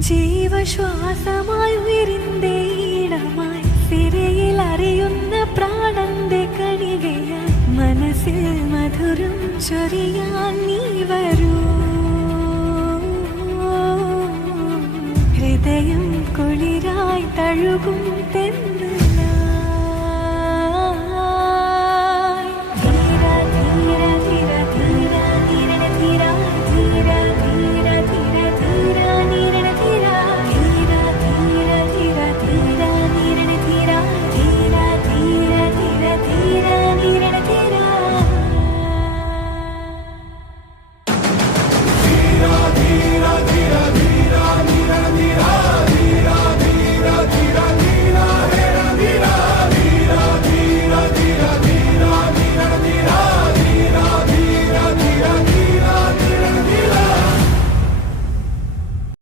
ജീവശ്വാസമായി ഉയരിന്റെ ഈണമായി സിരയിൽ അറിയുന്ന പ്രാണന്റെ കണികയായി മനസ്സിൽ മധുരം ചൊരിയാൻ നീ വരൂ. ഹൃദയം കുളിരായി തഴുകും തെന്ന്